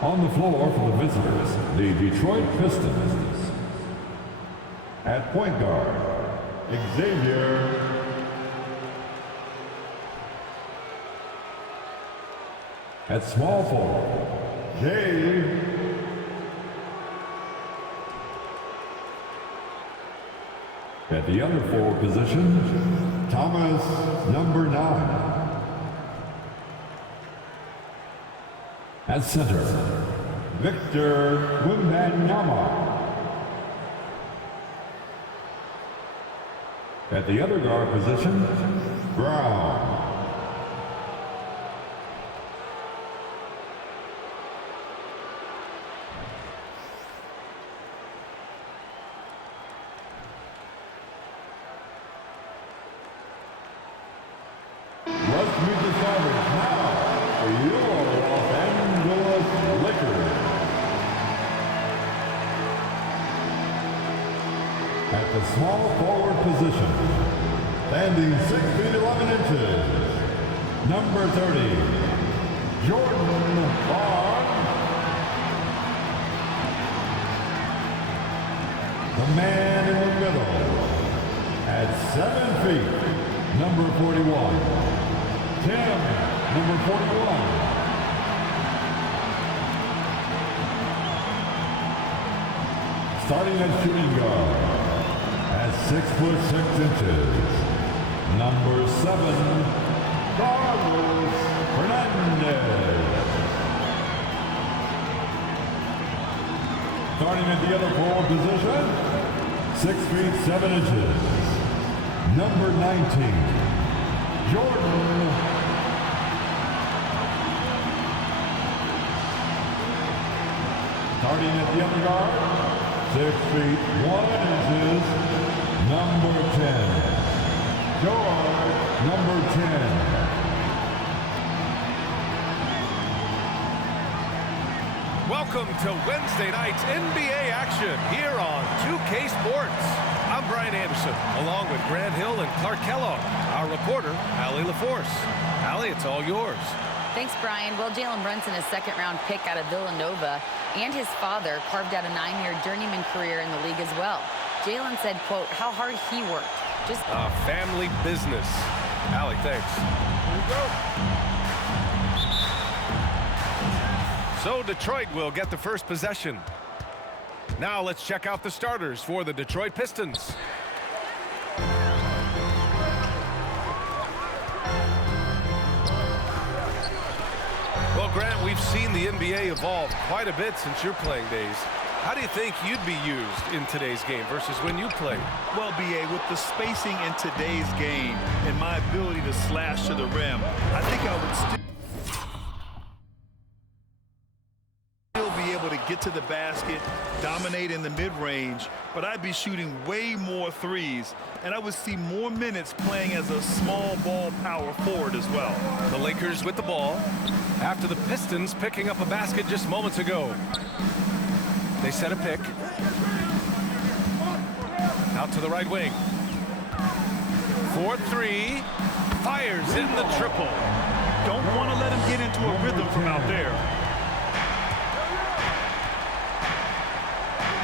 On the floor for the visitors, the Detroit Pistons. At point guard, Xavier. At small forward, Jay. At the other forward position, Thomas, number 9. At center, Victor Wembanyama. At the other guard position, Brown. Let's meet the starters now for your Los Angeles Lakers. At the small forward position, standing 6 feet 11 inches, number 30, Jordan Bond. The man in the middle, at 7 feet, number 41. Tim, number 41. Starting at shooting guard, at 6 foot 6 inches, number 7, Carlos Hernandez. Starting at the other forward position, 6 feet 7 inches, number 19, Jordan. Starting at the other guard, 6 feet 1 inches, number 10, George, number 10. Welcome to Wednesday night's NBA action here on 2K Sports. I'm Brian Anderson, along with Grant Hill and Clark Kellogg. Our reporter, Allie LaForce. Allie, it's all yours. Thanks, Brian. Well, Jalen Brunson, a second-round pick out of Villanova, and his father carved out a 9-year journeyman career in the league as well. Jalen said, quote, how hard he worked. Just a family business. Allie, thanks. Here we go. So Detroit will get the first possession. Now let's check out the starters for the Detroit Pistons. Well, Grant, we've seen the NBA evolve quite a bit since your playing days. How do you think you'd be used in today's game versus when you played? Well, B.A., with the spacing in today's game and my ability to slash to the rim, I think I would still be able to get to the basket, dominate in the mid-range, but I'd be shooting way more threes, and I would see more minutes playing as a small ball power forward as well. The Lakers with the ball after the Pistons picking up a basket just moments ago. They set a pick. Out to the right wing. 4-3. Fires in the triple. Don't want to let him get into a rhythm from out there.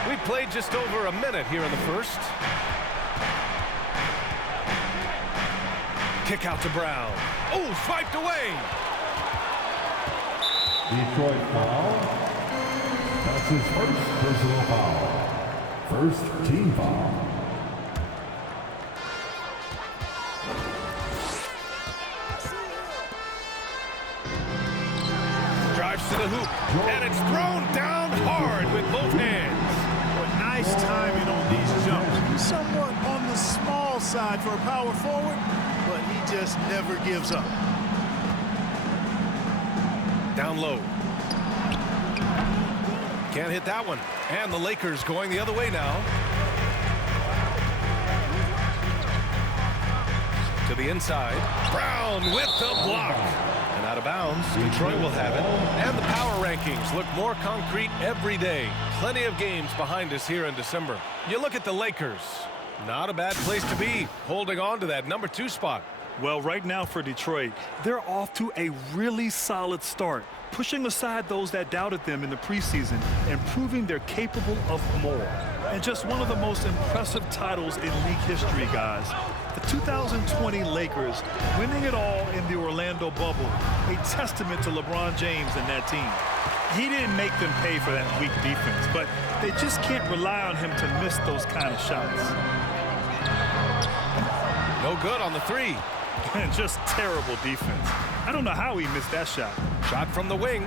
We played just over a minute here in the first. Kick out to Brown. Oh, swiped away. Detroit foul. That's his first personal foul. First team foul. Drives to the hoop, and it's thrown down hard with both hands. But nice timing on these jumps. He's somewhat on the small side for a power forward, but he just never gives up. Down low. Can't hit that one. And the Lakers going the other way now. To the inside. Brown with the block. And out of bounds. Detroit will have it. And the power rankings look more concrete every day. Plenty of games behind us here in December. You look at the Lakers. Not a bad place to be, holding on to that number 2 spot. Well, right now for Detroit, they're off to a really solid start, pushing aside those that doubted them in the preseason and proving they're capable of more. And just one of the most impressive titles in league history, guys. The 2020 Lakers winning it all in the Orlando bubble, a testament to LeBron James and that team. He didn't make them pay for that weak defense, but they just can't rely on him to miss those kind of shots. No good on the three. And just terrible defense. I don't know how he missed that shot. Shot from the wing.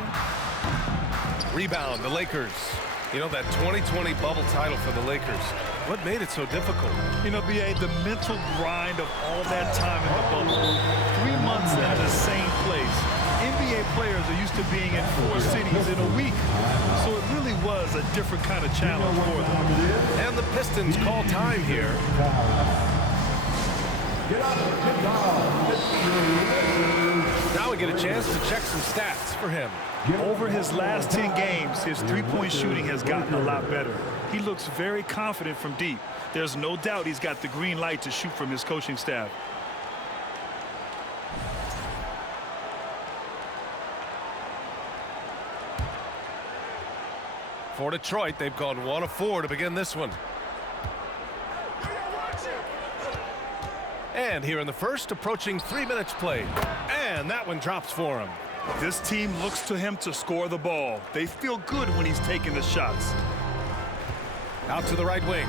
Rebound, the Lakers. You know, that 2020 bubble title for the Lakers, what made it so difficult? You know, B.A., the mental grind of all that time in the bubble. 3 months at the same place. NBA players are used to being in 4 cities in a week. So it really was a different kind of challenge for them. And the Pistons call time here. Now we get a chance to check some stats for him. Over his last 10 games, his three-point shooting has gotten a lot better. He looks very confident from deep. There's no doubt he's got the green light to shoot from his coaching staff. For Detroit, they've gone 1 of 4 to begin this one. And here in the first, approaching 3 minutes played. And that one drops for him. This team looks to him to score the ball. They feel good when he's taking the shots. Out to the right wing.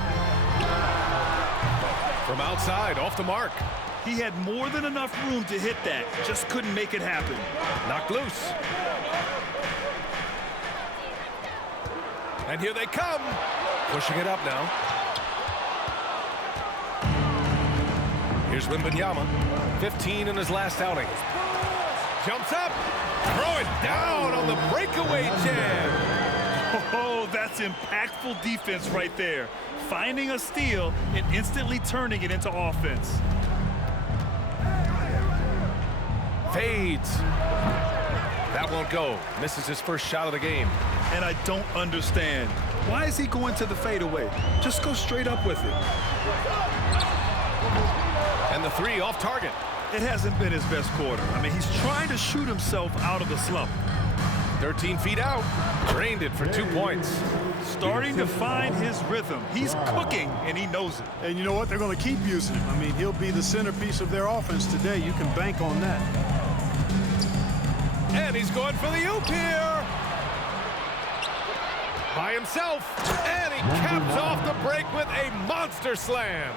From outside, off the mark. He had more than enough room to hit that. Just couldn't make it happen. Knocked loose. And here they come. Pushing it up now. Here's Wembanyama, 15 in his last outing. Jumps up, throw it down on the breakaway jam. Oh, that's impactful defense right there. Finding a steal and instantly turning it into offense. Fades. That won't go. Misses his first shot of the game. And I don't understand. Why is he going to the fadeaway? Just go straight up with it. And the three off target. It hasn't been his best quarter. I mean, he's trying to shoot himself out of the slump. 13 feet out. Drained it for 2 points. Starting to find his rhythm. He's cooking, and he knows it. And you know what? They're going to keep using him. I mean, he'll be the centerpiece of their offense today. You can bank on that. And he's going for the oop here. By himself. And he caps off the break with a monster slam.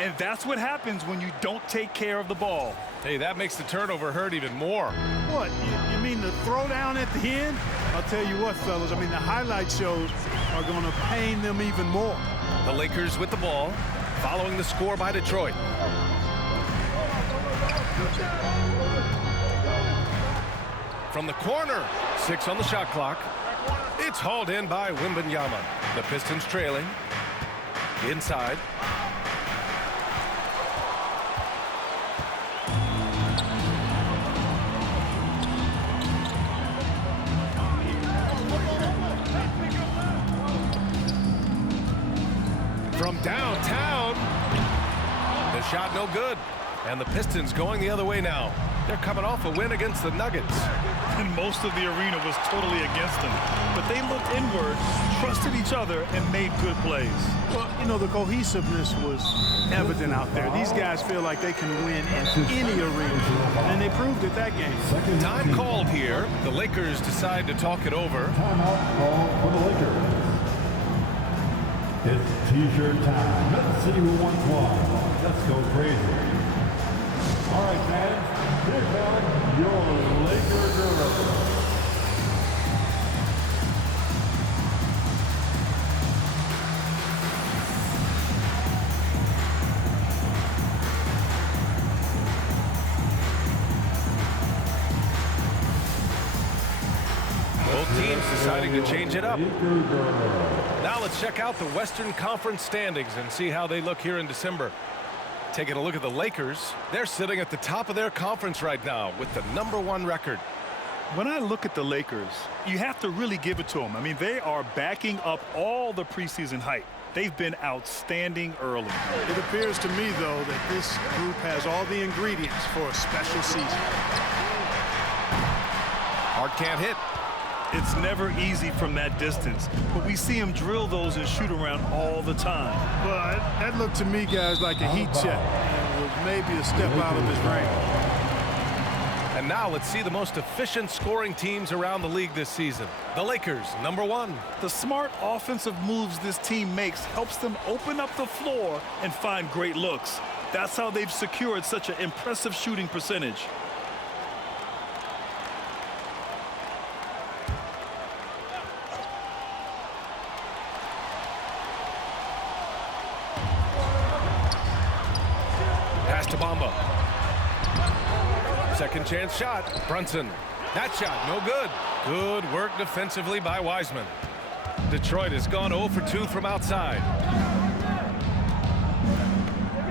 And that's what happens when you don't take care of the ball. Hey, that makes the turnover hurt even more. What? You mean the throwdown at the end? I'll tell you what, fellas. I mean, the highlight shows are going to pain them even more. The Lakers with the ball, following the score by Detroit. From the corner, 6 on the shot clock. It's hauled in by Wembanyama. The Pistons trailing. Inside. From downtown. The shot no good. And the Pistons going the other way now. They're coming off a win against the Nuggets. And most of the arena was totally against them. But they looked inward, trusted each other, and made good plays. Well, you know, the cohesiveness was evident out there. These guys feel like they can win in any arena, and they proved it that game. Time called here. The Lakers decide to talk it over. Timeout call for the Lakers. It's T-shirt time. Let's see who wants one. Let's go crazy. All right, fans, here come your Laker girls. Both teams deciding to change it up. Now let's check out the Western Conference standings and see how they look here in December. Taking a look at the Lakers, they're sitting at the top of their conference right now with the #1 record. When I look at the Lakers, you have to really give it to them. I mean, they are backing up all the preseason hype. They've been outstanding early. It appears to me, though, that this group has all the ingredients for a special season. Hart can't hit. It's never easy from that distance, but we see him drill those and shoot around all the time. Well, that looked to me, guys, like a heat check. And was maybe a step out of his range. And now let's see the most efficient scoring teams around the league this season. The Lakers, #1. The smart offensive moves this team makes helps them open up the floor and find great looks. That's how they've secured such an impressive shooting percentage. Pass to Bamba. Second chance shot. Brunson. That shot, no good. Good work defensively by Wiseman. Detroit has gone 0 for 2 from outside.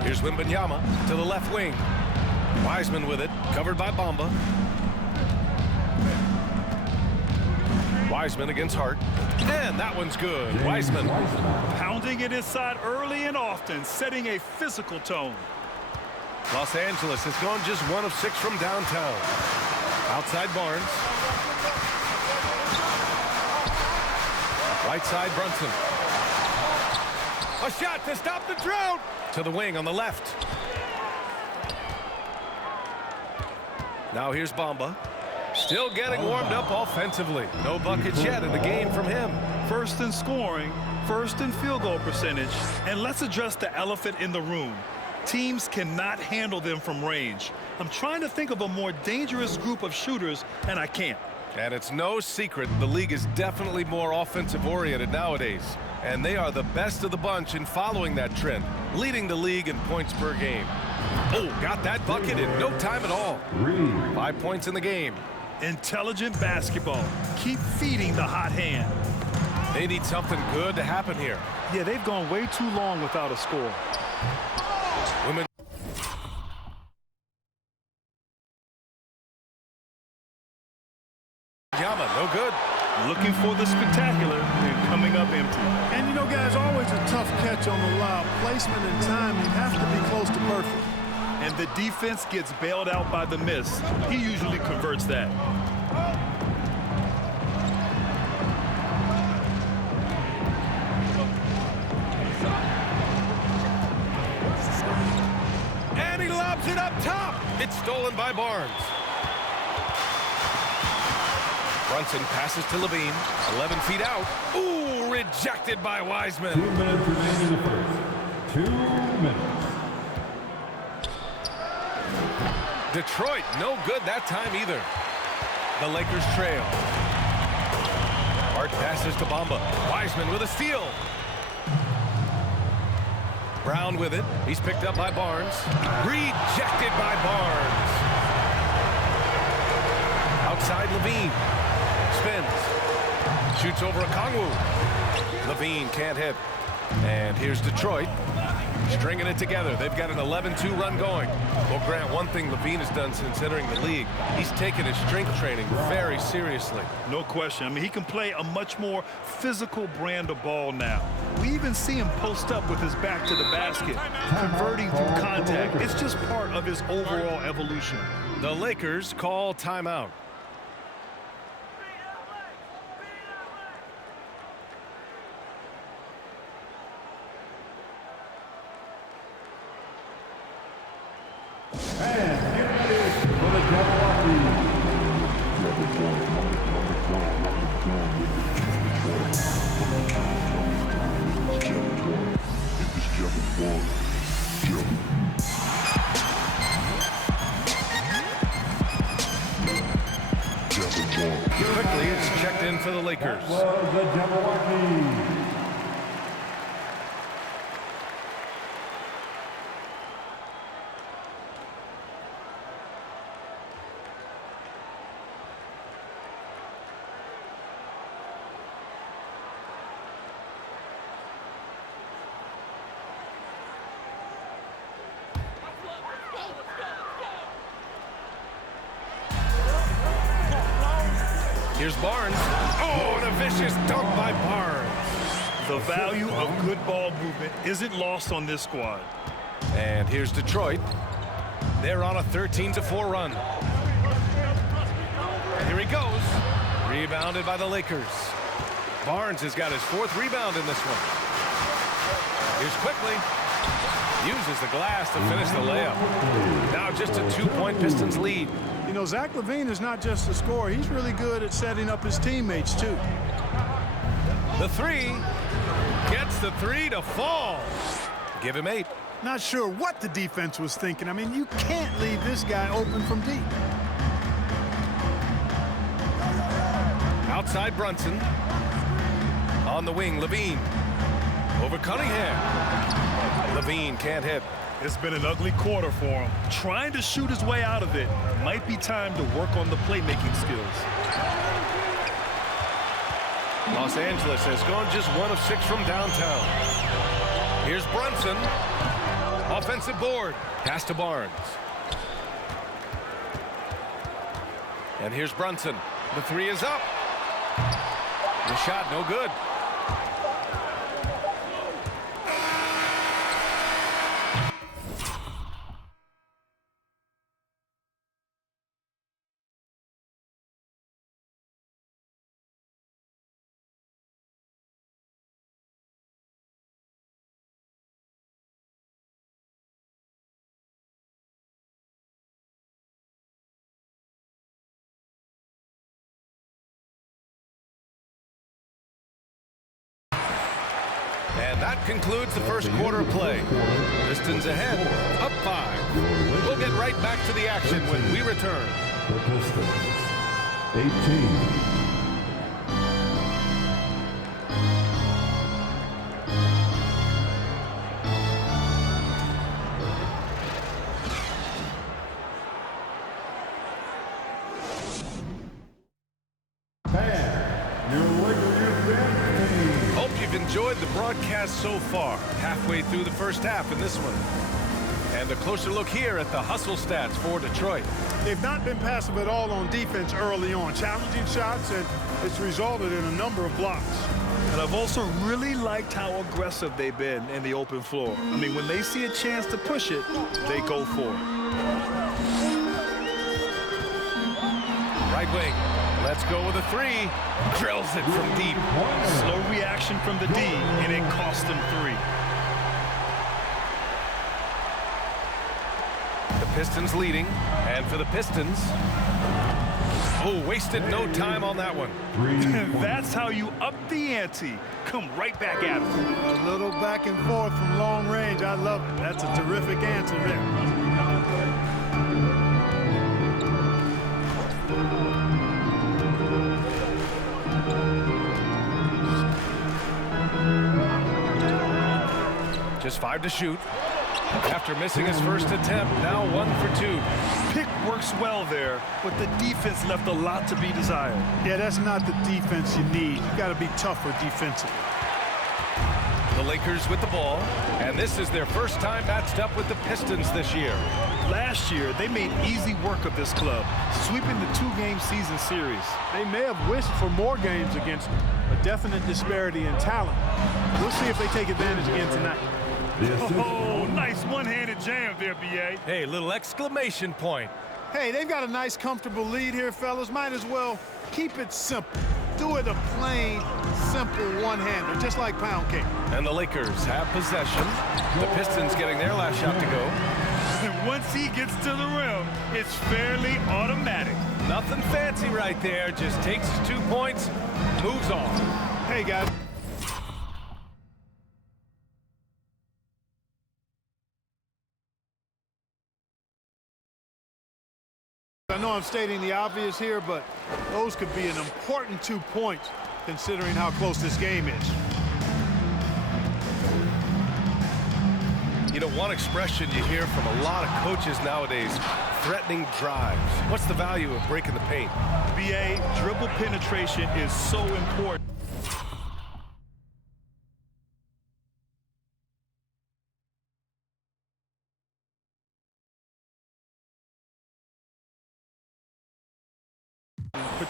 Here's Wembanyama to the left wing. Wiseman with it, covered by Bamba. Wiseman against Hart. And that one's good. Wiseman. Pounding it inside early and often, setting a physical tone. Los Angeles has gone just 1 of 6 from downtown. Outside Barnes. Right side Brunson. A shot to stop the drought. To the wing on the left. Now here's Bamba. Still getting warmed up offensively. No buckets yet in the game from him. First in scoring, first in field goal percentage, and let's address the elephant in the room. Teams cannot handle them from range. I'm trying to think of a more dangerous group of shooters, and I can't. And it's no secret the league is definitely more offensive-oriented nowadays. And they are the best of the bunch in following that trend, leading the league in points per game. Oh, got that bucket in no time at all. 5 points in the game. Intelligent basketball. Keep feeding the hot hand. They need something good to happen here. Yeah, they've gone way too long without a score. Women. Yama, no good. Looking for the spectacular and coming up empty. And you know, guys, always a tough catch on the lob. Placement and timing have to be close to perfect. And the defense gets bailed out by the miss. He usually converts that. And he lobs it up top. It's stolen by Barnes. Brunson passes to Levine. 11 feet out. Ooh, rejected by Wiseman. 2 minutes remaining in the first. 2 minutes. Detroit, no good that time either. The Lakers trail. Hart passes to Bamba. Wiseman with a steal. Brown with it. He's picked up by Barnes. Rejected by Barnes. Outside Levine. Spins. Shoots over a Kongwu. Levine can't hit. And here's Detroit. Stringing it together. They've got an 11-2 run going. Well, Grant, one thing Levine has done since entering the league, he's taken his strength training very seriously. No question. I mean, he can play a much more physical brand of ball now. We even see him post up with his back to the basket, converting through contact. It's just part of his overall evolution. The Lakers call timeout. And get ready for the Jabberwocky. Quickly, it's checked in for the Lakers. That was the Jabberwocky. Here's Barnes. Oh, and a vicious dunk by Barnes. The value of good ball movement isn't lost on this squad. And here's Detroit. They're on a 13-4 run. Here he goes. Rebounded by the Lakers. Barnes has got his 4th rebound in this one. Here's Quickly. Uses the glass to finish the layup. Now just a 2-point Pistons lead. You know, Zach LaVine is not just a scorer. He's really good at setting up his teammates, too. The 3 gets the 3 to fall. Give him 8. Not sure what the defense was thinking. I mean, you can't leave this guy open from deep. Outside Brunson. On the wing, Levine. Over Cunningham. Levine can't hit. It's been an ugly quarter for him. Trying to shoot his way out of it. Might be time to work on the playmaking skills. Los Angeles has gone just 1 of 6 from downtown. Here's Brunson. Offensive board. Pass to Barnes. And here's Brunson. The 3 is up. The shot no good. And that concludes the first quarter of play. Pistons ahead, up 5. We'll get right back to the action when we return. The Pistons, 18. Hope you've enjoyed the broadcast so far. Halfway through the first half in this one. And a closer look here at the hustle stats for Detroit. They've not been passive at all on defense early on. Challenging shots, and it's resulted in a number of blocks. And I've also really liked how aggressive they've been in the open floor. I mean, when they see a chance to push it, they go for it. Right wing. Let's go with a 3. Drills it from deep. Slow reaction from the D, and it cost them 3. The Pistons leading. And for the Pistons. Oh, wasted no time on that one. That's how you up the ante. Come right back at them. A little back and forth from long range. I love it. That's a terrific answer there. Just 5 to shoot. After missing his first attempt, now 1 for 2. Pick works well there, but the defense left a lot to be desired. Yeah, that's not the defense you need. You got to be tougher defensively. The Lakers with the ball, and this is their first time matched up with the Pistons this year. Last year, they made easy work of this club, sweeping the 2-game season series. They may have wished for more games against them. A definite disparity in talent. We'll see if they take advantage again tonight. Oh, nice one-handed jam there, B.A. Hey, little exclamation point. Hey, they've got a nice, comfortable lead here, fellas. Might as well keep it simple. Do it a plain, simple one-hander, just like pound cake. And the Lakers have possession. The Pistons getting their last shot to go. And once he gets to the rim, it's fairly automatic. Nothing fancy right there. Just takes his 2 points, moves on. Hey, guys. I know I'm stating the obvious here, but those could be an important 2 points considering how close this game is. You know, one expression you hear from a lot of coaches nowadays, threatening drives. What's the value of breaking the paint? B.A., dribble penetration is so important.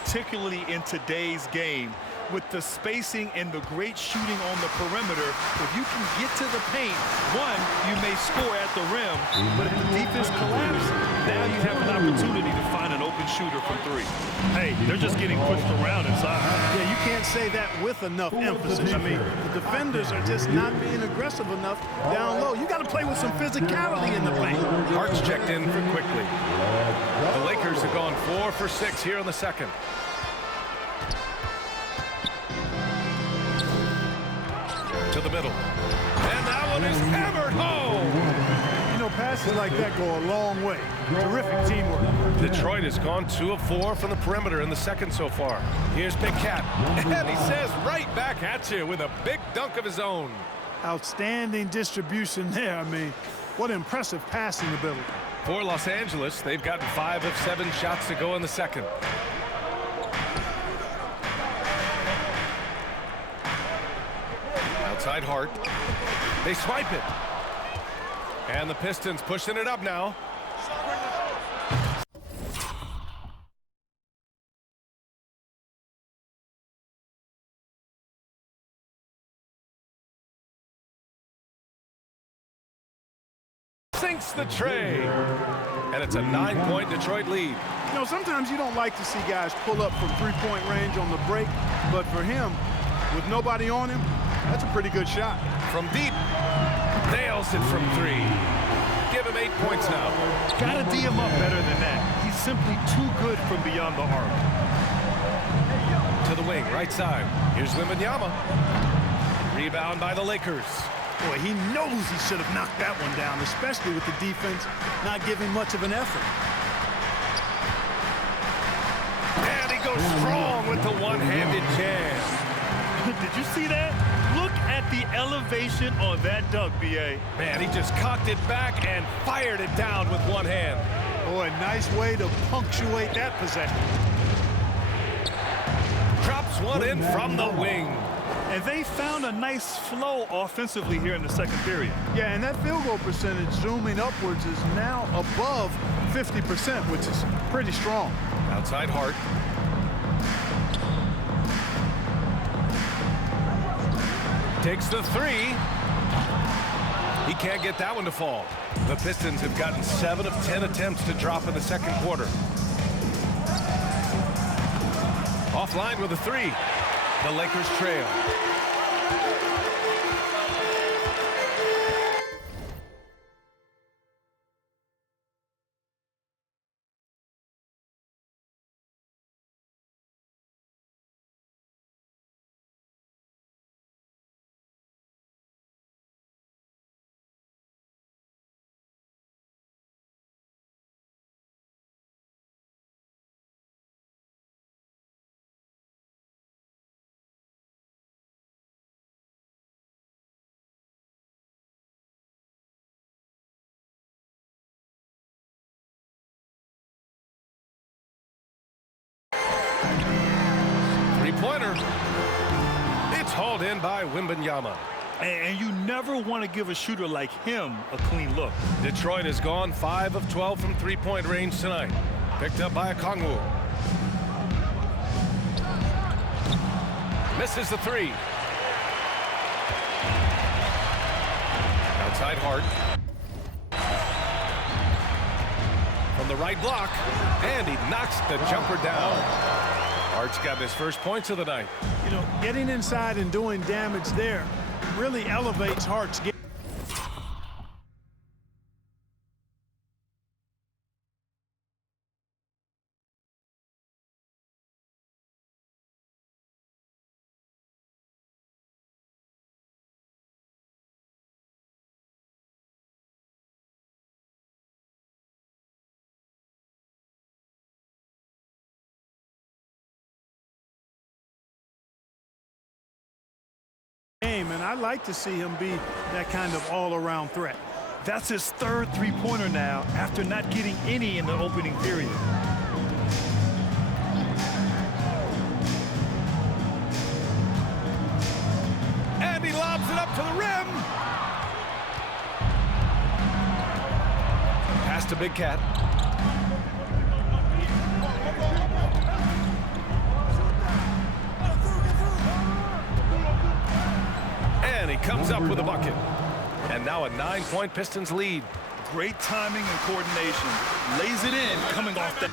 particularly in today's game. With the spacing and the great shooting on the perimeter, if you can get to the paint, one, you may score at the rim, but if the defense collapses, now you have an opportunity to find an open shooter from three. Hey, they're just getting pushed around inside. Yeah, you can't say that with enough emphasis. I mean, the defenders are just not being aggressive enough down low. You got to play with some physicality in the paint. Hart's checked in for quickly. The Lakers have gone 4 for 6 here in the second. To the middle. And that one is hammered home. You know, passes like that go a long way. Terrific teamwork. Detroit has gone 2 of 4 from the perimeter in the second so far. Here's Big Cat. And he says right back at you with a big dunk of his own. Outstanding distribution there. I mean, what impressive passing ability. For Los Angeles, they've gotten 5 of 7 shots to go in the second. Outside Hart. They swipe it. And the Pistons pushing it up now. Sinks the tray. And it's a 9-point Detroit lead. You know, sometimes you don't like to see guys pull up from three-point range on the break, but for him, with nobody on him, that's a pretty good shot. From deep, nails it from 3. Give him 8 points now. Gotta D him up better than that. He's simply too good from beyond the arc. To the wing, right side. Here's Wembanyama. Rebound by the Lakers. Boy, he knows he should have knocked that one down, especially with the defense not giving much of an effort. And he goes strong with the one-handed jam. Did you see that? Look at the elevation on that dunk, B.A. Man, he just cocked it back and fired it down with one hand. Boy, nice way to punctuate that possession. Drops one in from the wing. And they found a nice flow offensively here in the second period. Yeah, and that field goal percentage zooming upwards is now above 50%, which is pretty strong. Outside Hart. Takes the 3. He can't get that one to fall. The Pistons have gotten 7 of 10 attempts to drop in the second quarter. Offline with a 3. The Lakers trail. Three-pointer. It's hauled in by Wembanyama. And you never want to give a shooter like him a clean look. Detroit has gone 5 of 12 from three-point range tonight. Picked up by Okongwu. Misses the 3. Outside Hart. From the right block. And he knocks the jumper down. Hart's got his first points of the night. You know, getting inside and doing damage there really elevates Hart's game. And I like to see him be that kind of all-around threat. That's his third three-pointer now after not getting any in the opening period. And he lobs it up to the rim. Pass to Big Cat. comes up with a bucket. And now a 9-point Pistons lead. Great timing and coordination. Lays it in coming off that.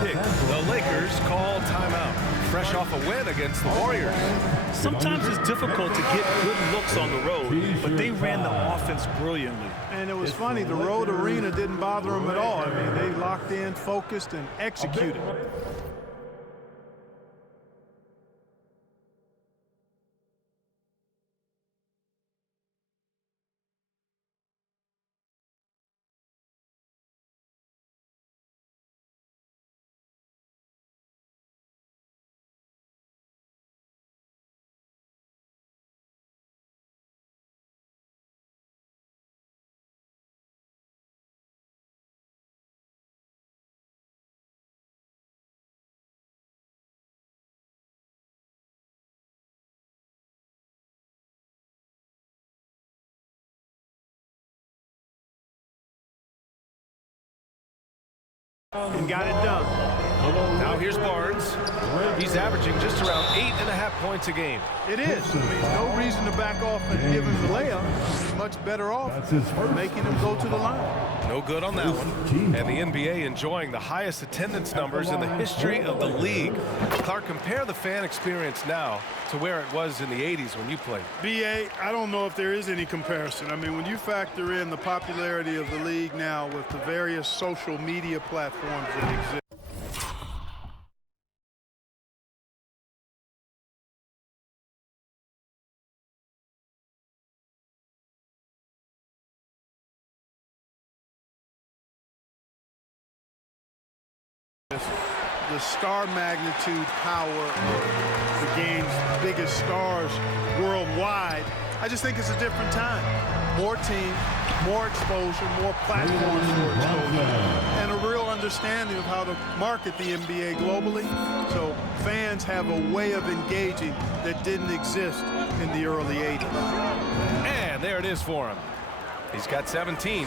Pick. The Lakers call timeout. Fresh off a win against the Warriors. Sometimes it's difficult to get good looks on the road, but they ran the offense brilliantly. And it was funny, the road arena didn't bother them at all. I mean, they locked in, focused, and executed. And got it done. Now here's Barnes. He's averaging just around 8.5 points a game. It is. I mean, no reason to back off and give him the layup. He's much better off making him go to the line. No good on that one. And the NBA enjoying the highest attendance numbers in the history of the league. Clark, compare the fan experience now to where it was in the 80s when you played. B.A., I don't know if there is any comparison. I mean, when you factor in the popularity of the league now with the various social media platforms that exist. The star magnitude power of the game's biggest stars worldwide, I just think it's a different time. More teams, more exposure, more platforms for exposure, and a real understanding of how to market the NBA globally. So fans have a way of engaging that didn't exist in the early 80s. And there it is for him. He's got 17.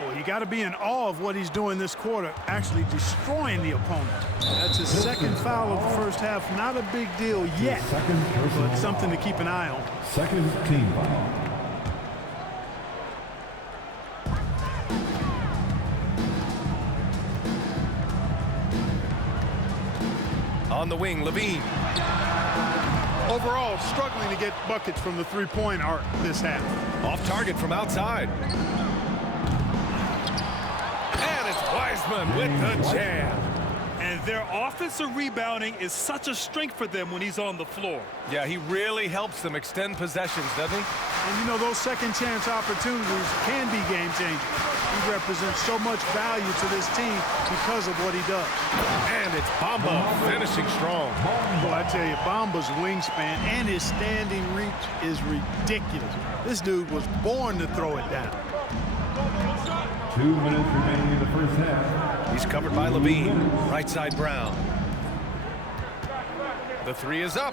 Well, you got to be in awe of what he's doing this quarter, actually destroying the opponent. That's his second foul of the first half. Not a big deal yet, but something to keep an eye on. Second team foul. On the wing, Levine. Overall, struggling to get buckets from the three-point arc this half. Off target from outside. And it's Wiseman with the jam. And their offensive rebounding is such a strength for them when he's on the floor. Yeah, he really helps them extend possessions, doesn't he? And you know, those second chance opportunities can be game changers. He represents so much value to this team because of what he does. And it's Bamba finishing strong. Well, I tell you, Bamba's wingspan and his standing reach is ridiculous. This dude was born to throw it down. 2 minutes remaining in the first half. He's covered by Levine. Right side Brown. The three is up.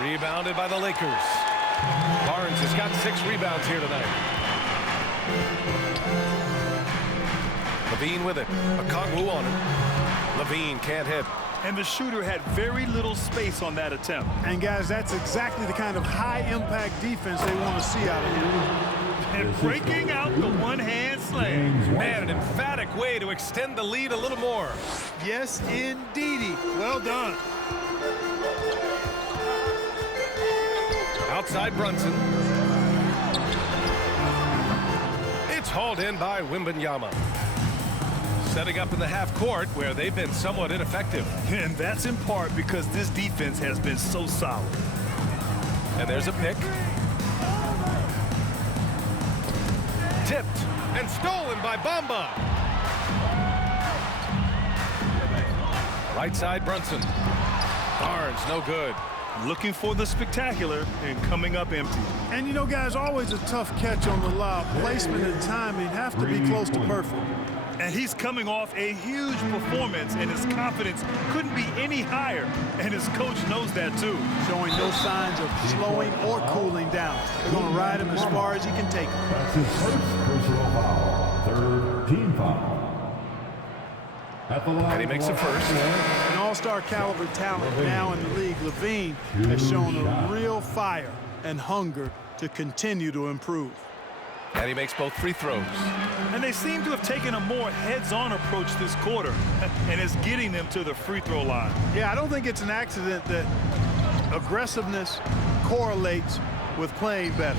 Rebounded by the Lakers. Barnes has got 6 rebounds here tonight. Levine with it. Okongwu on him. Levine can't hit. And the shooter had very little space on that attempt. And guys, that's exactly the kind of high-impact defense they want to see out of him. And breaking out the one-hand slam. Man, an emphatic way to extend the lead a little more. Yes, indeedy. Well done. Outside Brunson. It's hauled in by Wembanyama. setting up in the half court where they've been somewhat ineffective. And that's in part because this defense has been so solid. And there's a pick. Tipped and stolen by Bamba. Right side, Brunson. Barnes, no good. Looking for the spectacular and coming up empty. And you know, guys, always a tough catch on the lob. Placement and timing have to be close to perfect. And he's coming off a huge performance, and his confidence couldn't be any higher. And his coach knows that too. Showing no signs of slowing or cooling down. They're going to ride him as far as he can take him. That's his first personal foul. Third team foul. At the line, And he makes it first. An all-star caliber talent now in the league, Levine has shown a real fire and hunger to continue to improve. And he makes both free throws. And they seem to have taken a more heads-on approach this quarter, and it's getting them to the free throw line. Yeah, I don't think it's an accident that aggressiveness correlates with playing better.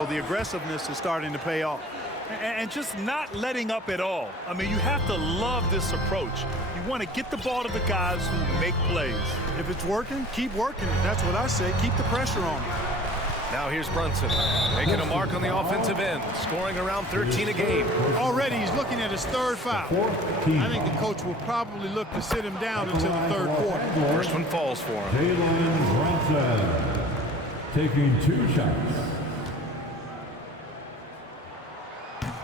So the aggressiveness is starting to pay off. And just not letting up at all. I mean, you have to love this approach. You want to get the ball to the guys who make plays. If it's working, keep working it. That's what I say. Keep the pressure on. Now here's Brunson, making a mark on the offensive end, scoring around 13 a game. Already he's looking at his third foul. I think the coach will probably look to sit him down until the third quarter. First one falls for him. Jalen Brunson taking 2 shots.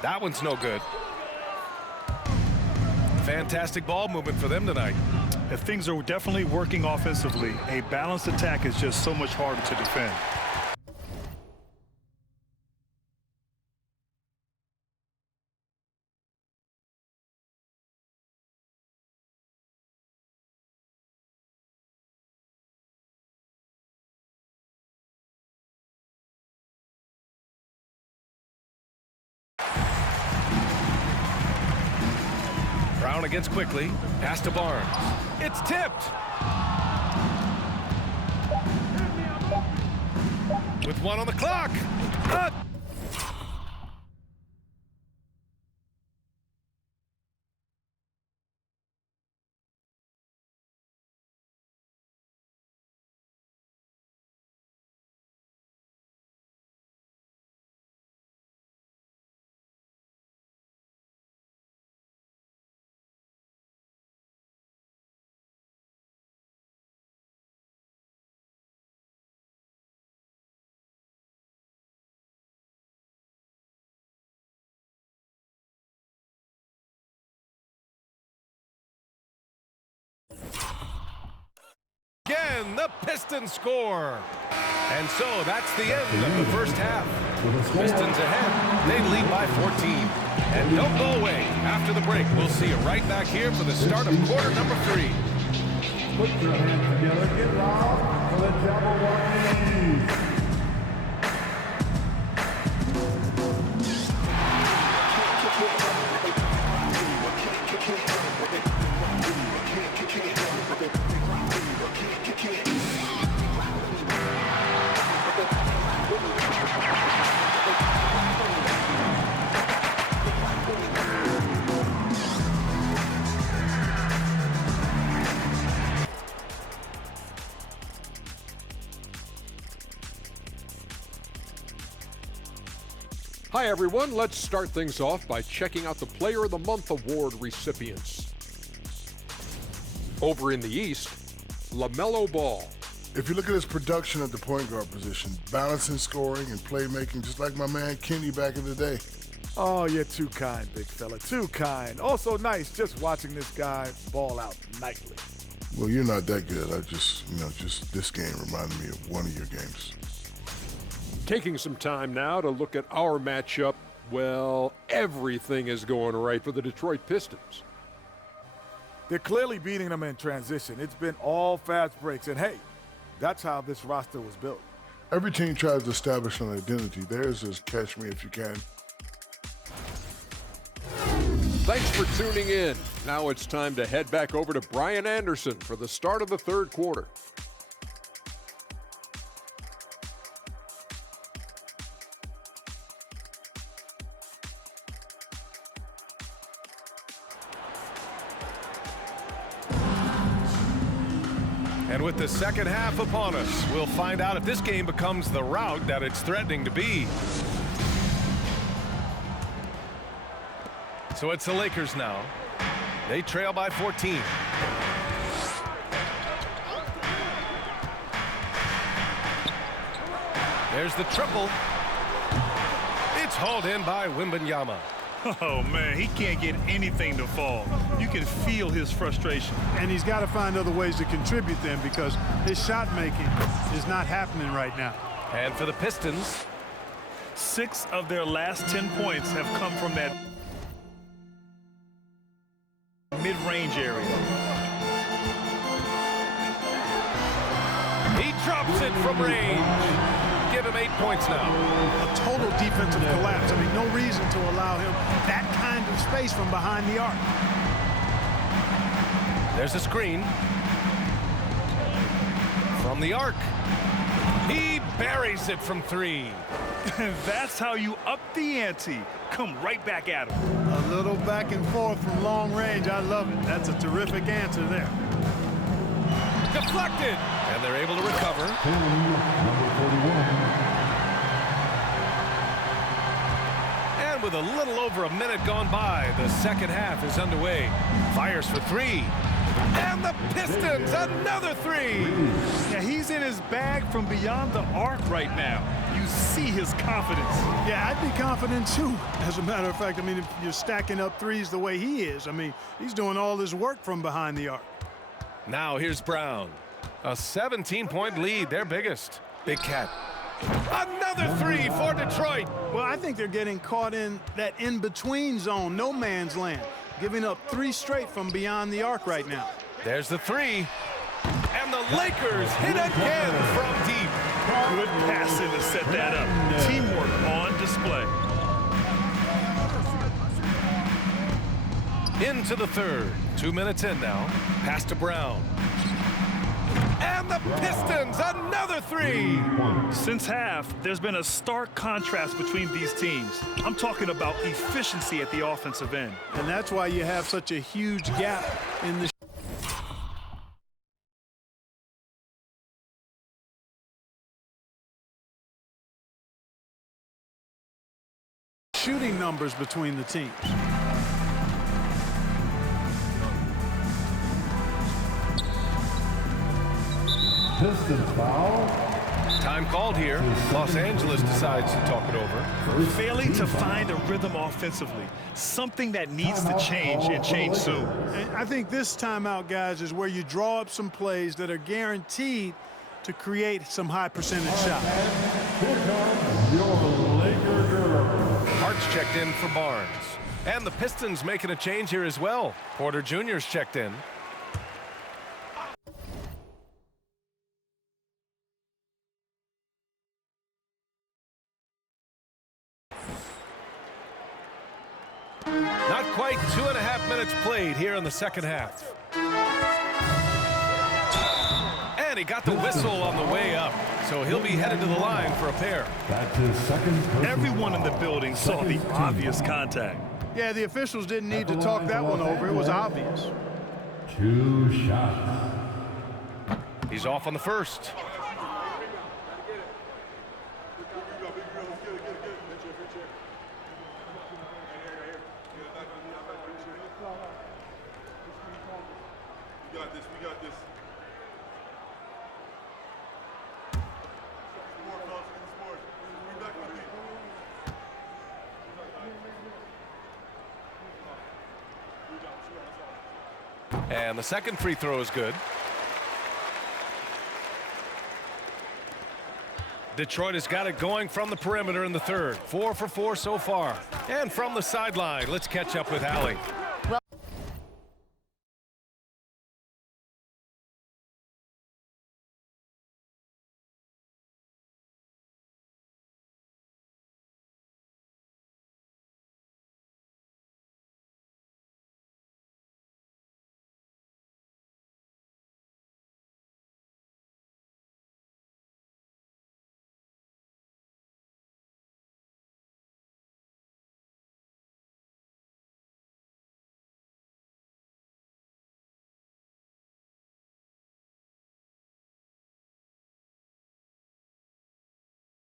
That one's no good. Fantastic ball movement for them tonight. If things are definitely working offensively, a balanced attack is just so much harder to defend. Brown against quickly. Pass to Barnes. It's tipped. With 1 on the clock. Again, the Pistons score. And so that's the end of the first half. Pistons ahead. They lead by 14. And don't go away. After the break, we'll see you right back here for the start of quarter number 3. Put your hands together. Get loud for the Jabberwockies. Hi everyone, let's start things off by checking out the Player of the Month award recipients. Over in the East, LaMelo Ball. If you look at his production at the point guard position, balancing scoring and playmaking, just like my man Kenny back in the day. Oh, you're too kind, big fella, too kind. Also nice just watching this guy ball out nightly. Well, you're not that good. I just this game reminded me of one of your games. Taking some time now to look at our matchup Well, everything is going right for the Detroit Pistons. They're clearly beating them in transition. It's been all fast breaks, and hey, that's how this roster was built. Every team tries to establish an identity. Theirs is catch me if you can. Thanks for tuning in. Now it's time to head back over to Brian Anderson for the start of the third quarter. And with the second half upon us, we'll find out if this game becomes the rout that it's threatening to be. So it's the Lakers now. They trail by 14. There's the triple. It's hauled in by Wembanyama. Oh, man, he can't get anything to fall. You can feel his frustration. And he's got to find other ways to contribute then, because his shot making is not happening right now. And for the Pistons, 6 of their last 10 points have come from that mid-range area. he drops it from range. Give him 8 points now. A total defensive collapse. I mean, no reason to allow him that kind of space from behind the arc. There's a screen. From the arc. He buries it from 3. And that's how you up the ante. Come right back at him. A little back and forth from long range. I love it. That's a terrific answer there. Deflected. And they're able to recover. Number 41. And with a little over a minute gone by, the second half is underway. Fires for 3. And the Pistons, another 3. Yeah, he's in his bag from beyond the arc right now. You see his confidence. Yeah, I'd be confident too. As a matter of fact, I mean, if you're stacking up threes the way he is, I mean, he's doing all his work from behind the arc. Now here's Brown. A 17-point lead, their biggest. Big Cat. Another 3 for Detroit. Well, I think they're getting caught in that in-between zone, no man's land, giving up 3 straight from beyond the arc right now. There's the 3. And the Lakers hit again from deep. Good passing to set that up. Teamwork on display. Into the third. 2 minutes in now. Pass to Brown. And the Pistons, another 3. Since half, there's been a stark contrast between these teams. I'm talking about efficiency at the offensive end. And that's why you have such a huge gap in the shooting numbers between the teams. Pistons foul. Time called here. Los Angeles decides to talk it over. Failing to find a rhythm offensively, something that needs to change and change soon. And I think this timeout, guys, is where you draw up some plays that are guaranteed to create some high percentage shots. Here comes your Laker girl. Hart's checked in for Barnes. And the Pistons making a change here as well. Porter Jr.'s checked in. Not quite 2.5 minutes played here in the second half. And he got the whistle on the way up, so he'll be headed to the line for a pair. That's his second. Everyone in the building saw the obvious contact. Yeah, the officials didn't need to talk that one over. It was obvious. 2 shots. He's off on the first. We got this. And the second free throw is good. Detroit has got it going from the perimeter in the third. 4 for 4 so far. And from the sideline, let's catch up with Allie.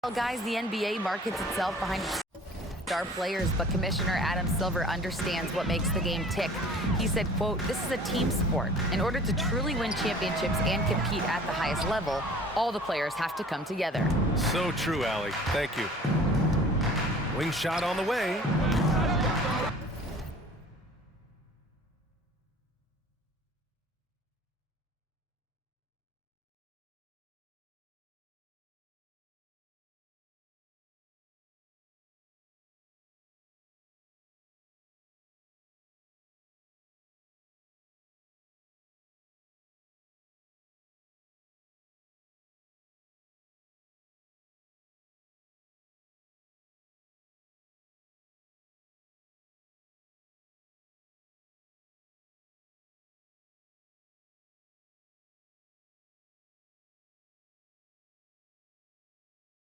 Well, guys, the NBA markets itself behind star players, but Commissioner Adam Silver understands what makes the game tick. He said, quote, "This is a team sport. In order to truly win championships and compete at the highest level, all the players have to come together." So true, Allie. Thank you. Wing shot on the way.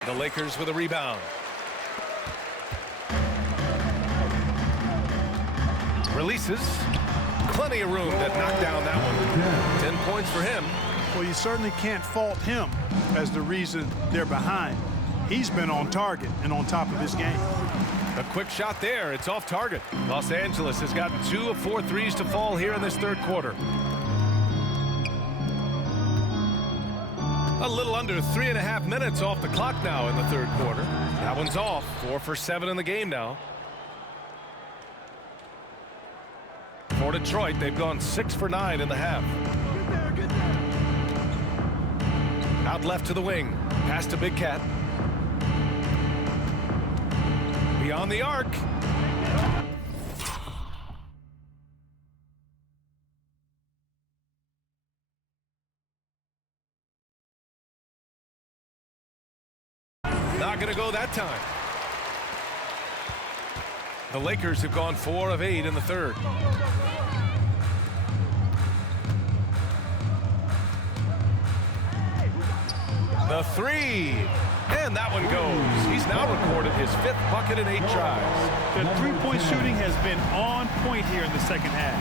The Lakers with a rebound. Releases. Plenty of room to knock down that one. 10 points for him. Well, you certainly can't fault him as the reason they're behind. He's been on target and on top of his game. A quick shot there. It's off target. Los Angeles has gotten 2 of 4 threes to fall here in this third quarter. A little under 3.5 minutes off the clock now in the third quarter. That one's off. 4 for 7 in the game now. For Detroit, they've gone 6 for 9 in the half. Out left to the wing. Pass to Big Cat. Beyond the arc. Not going to go that time. The Lakers have gone 4 of 8 in the third. The three. And that one goes. He's now recorded his 5th bucket in 8 tries. The three-point shooting has been on point here in the second half.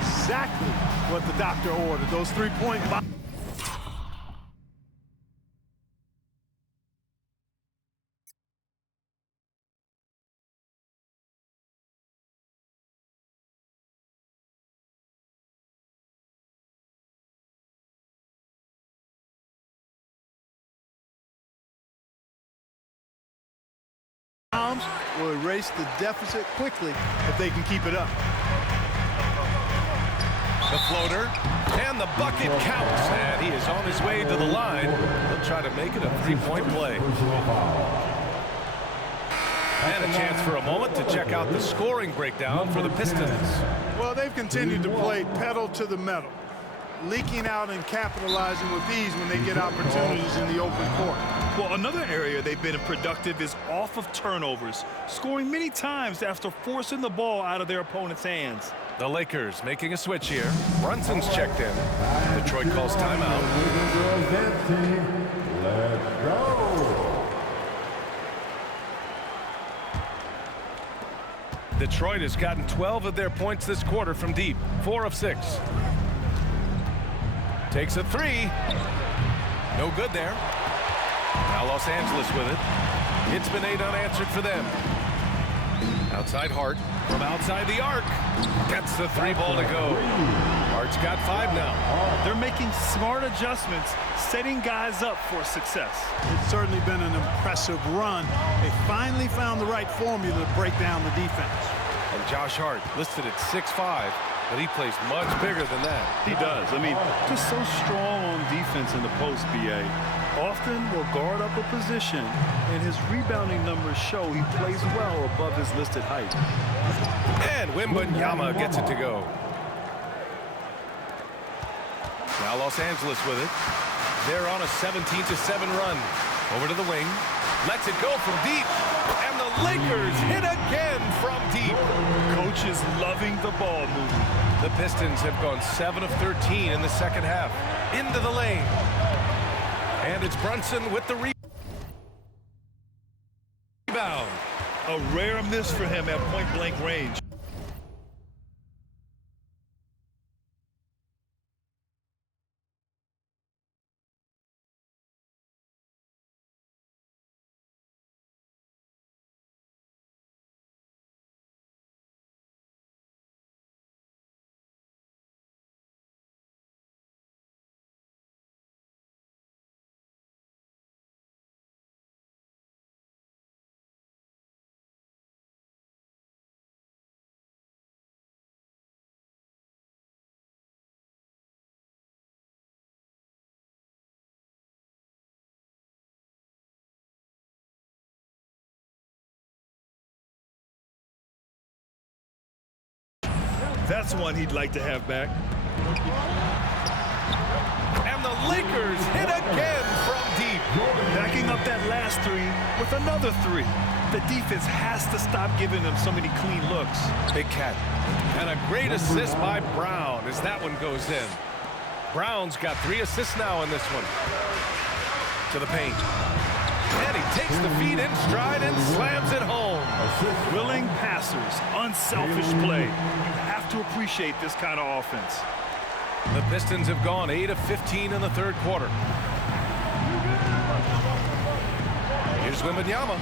Exactly what the doctor ordered. Those three-point bombs. Will erase the deficit quickly if they can keep it up. The floater and the bucket counts, and he is on his way to the line. He'll try to make it a 3-point play. And a chance for a moment to check out the scoring breakdown for the Pistons. Well, they've continued to play pedal to the metal, leaking out and capitalizing with ease when they get opportunities in the open court. Well, another area they've been productive is off of turnovers, scoring many times after forcing the ball out of their opponent's hands. The Lakers making a switch here. Brunson's checked in. Detroit calls timeout. Let's go. Detroit has gotten 12 of their points this quarter from deep. 4 of 6. Takes a 3. No good there. Now Los Angeles with it. It's been 8 unanswered for them. Outside Hart from outside the arc. Gets the 3 ball to go. Hart's got 5 now. They're making smart adjustments, setting guys up for success. It's certainly been an impressive run. They finally found the right formula to break down the defense. And Josh Hart listed at 6'5", but he plays much bigger than that. He does. I mean, just so strong on defense in the post, B.A. Often will guard up a position, and his rebounding numbers show he plays well above his listed height. And Wembanyama gets it to go. Now Los Angeles with it. They're on a 17-7 run. Over to the wing. Lets it go from deep. And the Lakers hit again from deep. Coach is loving the ball movement. The Pistons have gone 7 of 13 in the second half. Into the lane. And it's Brunson with the rebound. A rare miss for him at point-blank range. That's one he'd like to have back. And the Lakers hit again from deep. Backing up that last three with another three. The defense has to stop giving them so many clean looks. Big Cat. And a great assist by Brown as that one goes in. Brown's got 3 assists now in this one. To the paint. And he takes the feed in stride and slams it home. Willing passers, unselfish play. You have to appreciate this kind of offense. The Pistons have gone 8 of 15 in the third quarter. Here's Wembanyama.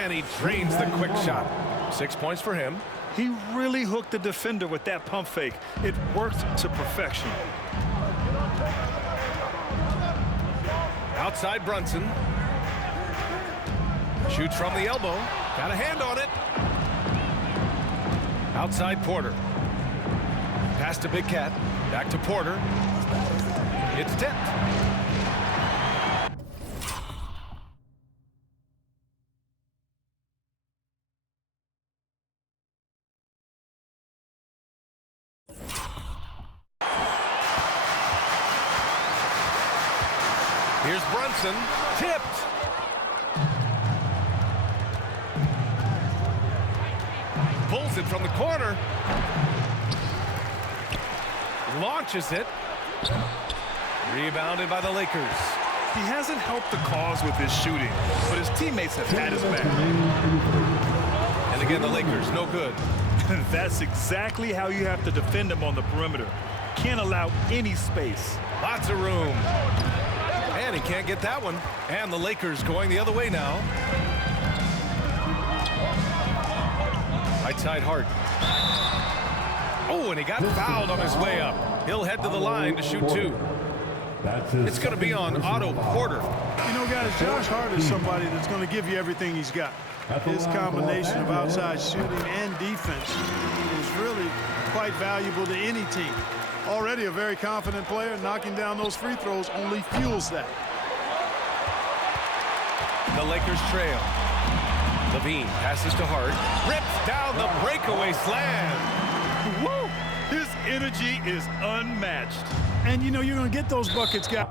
And he drains the quick shot. 6 points for him. He really hooked the defender with that pump fake. It worked to perfection. Outside Brunson. Shoots from the elbow. Got a hand on it. Outside Porter. Pass to Big Cat. Back to Porter. It's tipped. Here's Brunson, tipped. Pulls it from the corner. Launches it. Rebounded by the Lakers. He hasn't helped the cause with his shooting, but his teammates have had his back. And again, the Lakers, no good. That's exactly how you have to defend him on the perimeter. Can't allow any space. Lots of room. And he can't get that one. And the Lakers going the other way now. Right side Hart. Oh, and he got fouled on his way up. He'll head to the line to shoot 2. It's going to be on Otto Porter. You know, guys, Josh Hart is somebody that's going to give you everything he's got. His combination of outside shooting and defense is really quite valuable to any team. Already a very confident player, knocking down those free throws only fuels that. The Lakers trail. Levine passes to Hart. Rips down the breakaway slam. Woo! His energy is unmatched. And, you know, you're going to get those buckets, guys.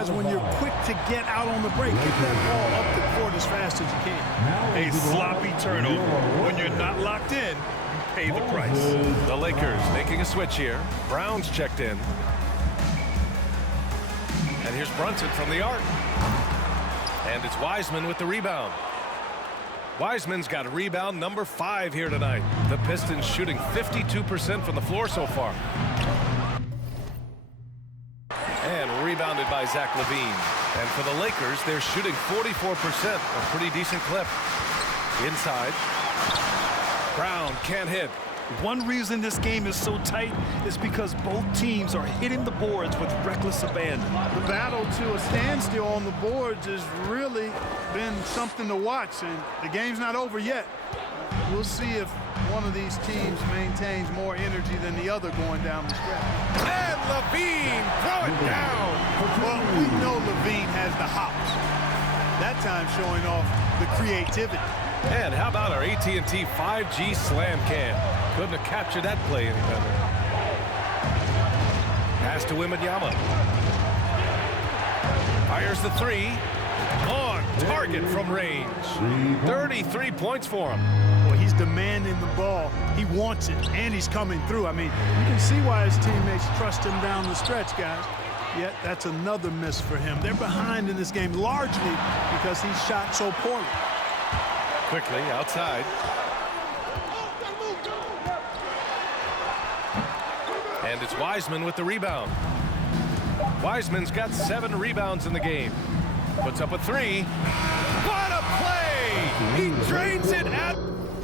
As when you're quick to get out on the break, get that ball up the court as fast as you can. A sloppy turnover. When you're not locked in, you pay the price. The Lakers making a switch here. Brown's checked in. And here's Brunson from the arc. And it's Wiseman with the rebound. Wiseman's got rebound number 5 here tonight. The Pistons shooting 52% from the floor so far. And rebounded by Zach LaVine. And for the Lakers, they're shooting 44%, a pretty decent clip. Inside. Brown can't hit. One reason this game is so tight is because both teams are hitting the boards with reckless abandon. The battle to a standstill on the boards has really been something to watch, and the game's not over yet. We'll see if one of these teams maintains more energy than the other going down the stretch. And LaVine throw it down. Well, we know LaVine has the hops. That time showing off the creativity. And how about our AT&T 5G slam cam? Couldn't have captured that play any better. Pass to Wembanyama. Fires the 3. On target from range. 33 points for him. Well, he's demanding the ball. He wants it, and he's coming through. I mean, you can see why his teammates trust him down the stretch, guys. Yet that's another miss for him. They're behind in this game largely because he shot so poorly. Quickly outside. And it's Wiseman with the rebound. Wiseman's got 7 rebounds in the game. Puts up a 3. What a play! He drains it at